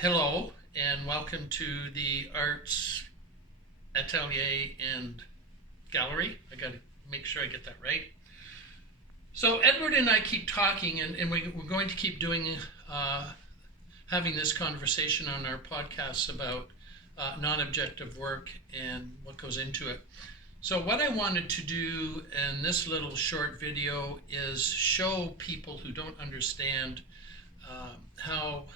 Hello and welcome to the Arts Atelier and Gallery. I got to make sure I get that right. So Edward and I keep talking, and we're going to keep doing having this conversation on our podcasts about non-objective work and what goes into it. So what I wanted to do in this little short video is show people who don't understand how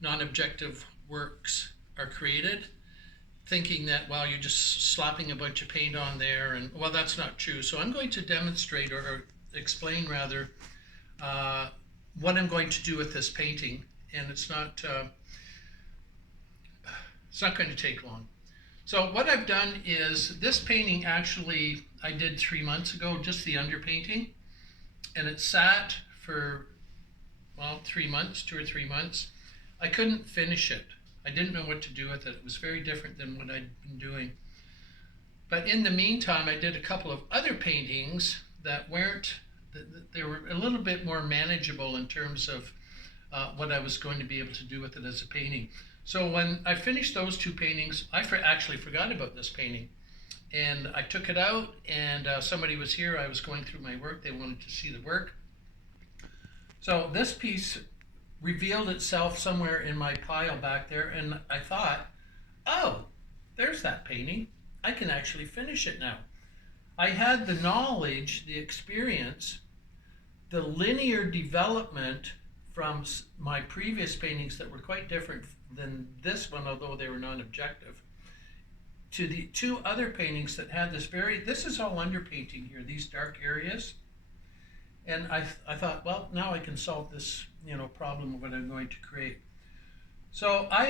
non-objective works are created, thinking that, well, you're just slapping a bunch of paint on there, and well, that's not true. So I'm going to demonstrate or explain rather what I'm going to do with this painting, and it's not going to take long. So what I've done is this painting actually I did 3 months ago, just the underpainting, and it sat for 3 months, 2 or 3 months. I couldn't finish it. I didn't know what to do with it. It was very different than what I'd been doing. But in the meantime, I did a couple of other paintings that they were a little bit more manageable in terms of what I was going to be able to do with it as a painting. So when I finished those two paintings, I actually forgot about this painting. And I took it out, and somebody was here. I was going through my work. They wanted to see the work. So this piece revealed itself somewhere in my pile back there, and I thought, oh, there's that painting. I can actually finish it now. I had the knowledge, the experience, the linear development from my previous paintings that were quite different than this one, although they were non-objective, to the two other paintings that had this is all underpainting here, these dark areas. And I thought, well, now I can solve this, problem of what I'm going to create. So I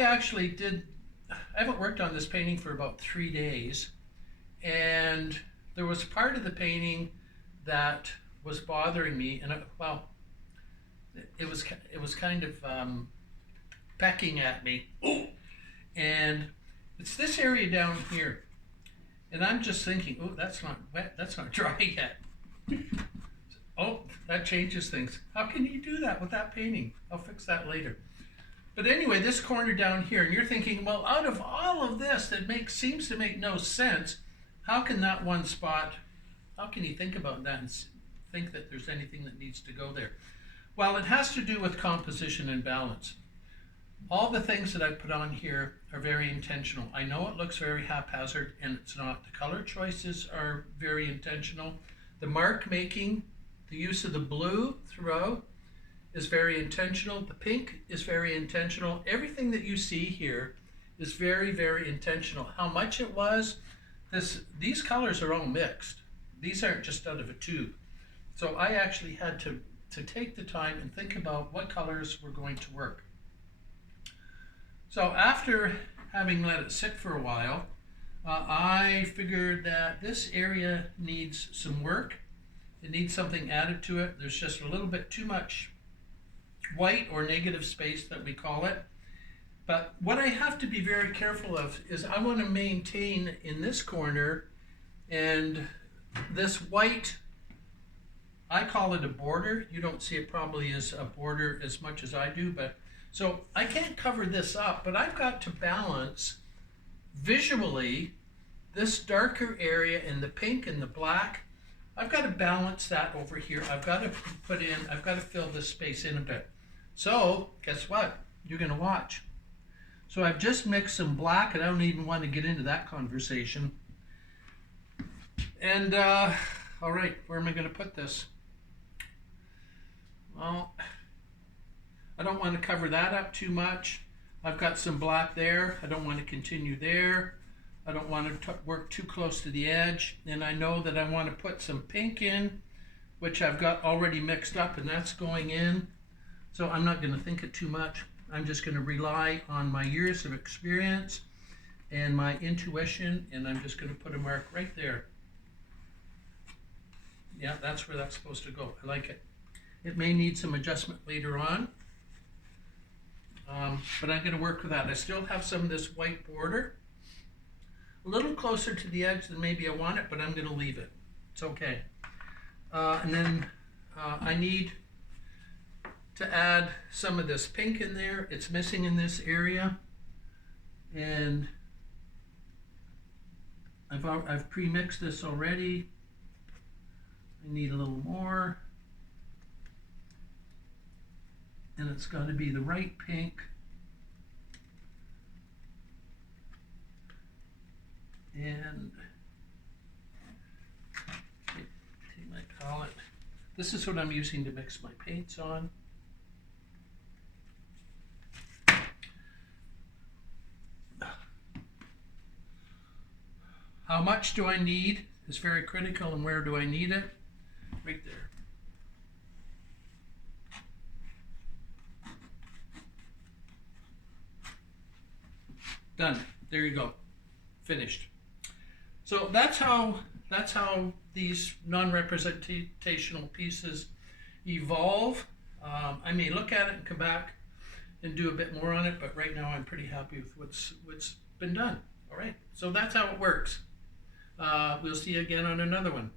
haven't worked on this painting for about 3 days, and there was part of the painting that was bothering me, and it was kind of pecking at me. Ooh! And it's this area down here, and I'm just thinking, oh, that's not wet, that's not dry yet. Oh, that changes things. How can you do that with that painting? I'll fix that later. But anyway, this corner down here, and you're thinking, well, out of all of this that seems to make no sense, how can that one spot, how can you think about that and think that there's anything that needs to go there? Well, it has to do with composition and balance. All the things that I put on here are very intentional. I know it looks very haphazard, and it's not. The color choices are very intentional. The mark making, the use of the blue throughout is very intentional. The pink is very intentional. Everything that you see here is very, very intentional. How much it was, these colors are all mixed. These aren't just out of a tube. So I actually had to take the time and think about what colors were going to work. So after having let it sit for a while, I figured that this area needs some work. It needs something added to it. There's just a little bit too much white or negative space that we call it. But what I have to be very careful of is I want to maintain in this corner and this white, I call it a border. You don't see it probably as a border as much as I do, but so I can't cover this up, but I've got to balance visually this darker area in the pink and the black. I've got to balance that over here. I've got to fill this space in a bit. So guess what? You're going to watch. So I've just mixed some black, and I don't even want to get into that conversation. And all right, where am I going to put this? Well, I don't want to cover that up too much. I've got some black there. I don't want to continue there. I don't want to work too close to the edge. And I know that I want to put some pink in, which I've got already mixed up, and that's going in. So I'm not going to think it too much. I'm just going to rely on my years of experience and my intuition, and I'm just going to put a mark right there. Yeah, that's where that's supposed to go. I like it. It may need some adjustment later on, but I'm going to work with that. I still have some of this white border, a little closer to the edge than maybe I want it, but I'm going to leave it. It's okay. And then I need to add some of this pink in there. It's missing in this area, and I've pre-mixed this already. I need a little more, and it's got to be the right pink. And take my palette. This is what I'm using to mix my paints on. How much do I need is very critical, and where do I need it? Right there. Done. There you go. Finished. So that's how these non-representational pieces evolve. I may look at it and come back and do a bit more on it, but right now I'm pretty happy with what's been done. All right. So that's how it works. We'll see you again on another one.